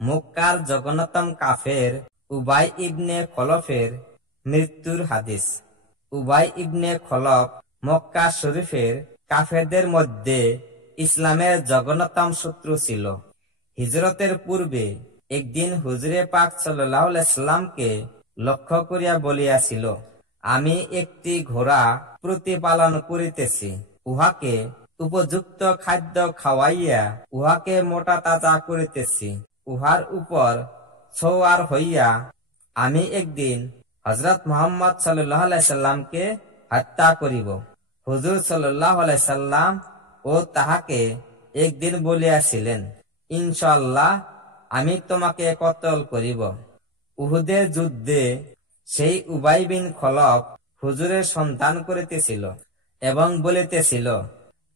মক্কার জঘন্যতম কাফের উবাই ইবনে খলফের মৃত্যুর হাদিস। উবাই ইবনে খলফ মক্কা শরীফের কাফেরদের মধ্যে ইসলামের জঘন্যতম শত্রু ছিল। হিজরতের পূর্বে একদিন হুজুরে পাক সাল্লাল্লাহু আলাইহি সাল্লামকে লক্ষ্য করিয়া বলিয়াছিল, আমি একটি ঘোড়া প্রতিপালন করিতেছি, উহাকে উপযুক্ত খাদ্য খাওয়াইয়া উহাকে মোটা তাজা করিতেছি। উহার উপর সওয়ার হইয়া আমি একদিন হযরত মুহাম্মদ সাল্লাল্লাহু আলাইহি সাল্লামকে হত্যা করিব। হুজুর সাল্লাল্লাহু আলাইহি সাল্লাম ও তাহাকে একদিন বলিয়াছিলেন, ইনশাআল্লাহ আমি তোমাকে কতল করিব। উহুদের যুদ্ধে সেই উবাই বিন খলফ হুজুরের সন্ধান করিতেছিল এবং বলিতেছিল,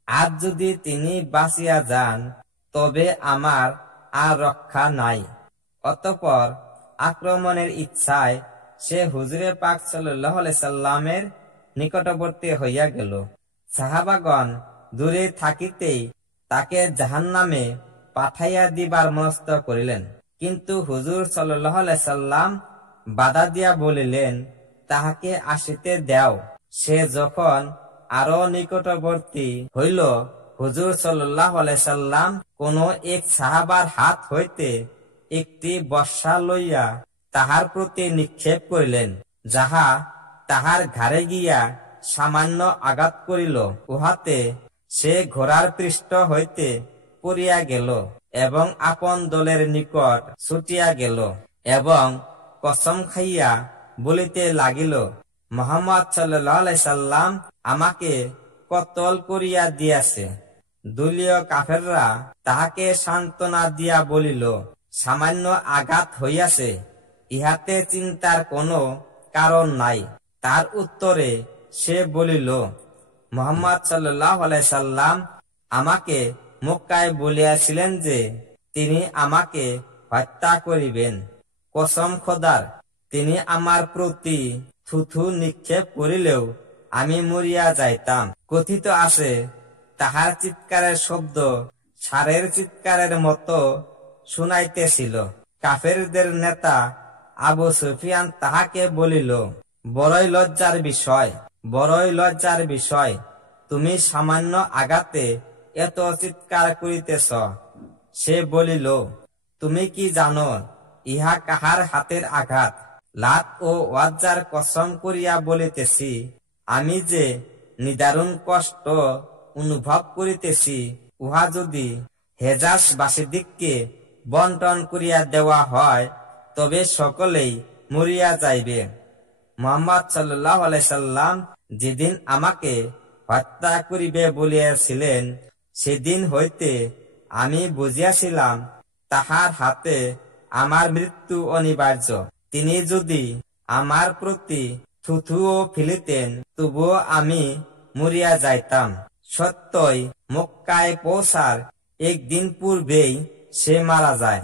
আজ যদি তিনি বাঁচিয়া যান তবে আমার আর রক্ষা নাই। অতঃপর আক্রমণের ইচ্ছায় সে হুজুরে পাক সাল্লাল্লাহু আলাইহি সাল্লামের নিকটবর্তী হইয়া গেল। সাহাবাগণ দূরে থাকিতেই তাকে জাহান্নামে পাঠাইয়া দিবার মনস্থ করিলেন, কিন্তু হুজুর সাল্লাল্লাহু আলাইহি সাল্লাম বাধা দিয়া বলিলেন, তাহাকে আসিতে দাও। সে যখন আরো নিকটবর্তী হইল, হুজুর সাল্লাল্লাহু আলাইহি সাল্লাম কোন এক সাহাবার হাত হইতে একটি বর্শা লইয়া তাহার প্রতি নিক্ষেপ করিলেন, যাহা তাহার ঘাড়ে গিয়া সামান্য আঘাত করিল। উহাতে সে ঘোড়ার পৃষ্ঠ হইতে পড়িয়া গেল এবং আপন দলের নিকট ছুটিয়া গেল এবং কসম খাইয়া বলিতে লাগিল, মুহাম্মদ সাল্লাল্লাহু আলাইহি সাল্লাম আমাকে কতল করিয়া দিয়াছে। দলীয় কাফেররা তাহাকে সান্ত্বনা দিয়া বলিল, সামান্য আঘাত হইয়াছে, ইহাতে চিন্তার কোনো কারণ নাই। তার উত্তরে সে বলিল, মুহাম্মদ সাল্লাল্লাহু আলাইহি সাল্লাম আমাকে মক্কায় বলিয়াছিলেন যে তিনি আমাকে হত্যা করিবেন। কসম খোদার, তিনি আমার প্রতি থুথু নিক্ষেপ করিলেও আমি মরিয়া যাইতাম। কথিত আছে, তাহার চিৎকারের শব্দ ষাঁড়ের চিৎকারের মতো শুনাইতেছিল। কাফেরদের নেতা আবু সুফিয়ান তাহাকে বলিল, বড়ই লজ্জার বিষয়, বড়ই লজ্জার বিষয়, তুমি সামান্য আঘাতে এত চিৎকার করিতেছ। সে বলিল, তুমি কি জানো ইহা কাহার হাতের আঘাত? লাত ও ওয়াজ্জার কসম করিয়া বলিতেছি, আমি যে নিদারুণ কষ্ট অনুভব করিতেছি, উহা যদি হেজাজবাসীদিগকে বন্টন করিয়া দেওয়া হয় তবে সকলেই মরিয়া যাইবে। মুহাম্মদ সাল্লাল্লাহু আলাইহি সাল্লাম যেদিন আমাকে হত্যা করিবে বলিয়াছিলেন, সেদিন হইতে আমি বুঝিয়াছিলাম তাহার হাতে আমার মৃত্যু অনিবার্য। তিনি যদি আমার প্রতি থুথুও ফেলিতেন তবুও আমি মরিয়া যাইতাম। সত্যই মক্কায় পৌঁছার একদিন পূর্বেই সে মারা যায়।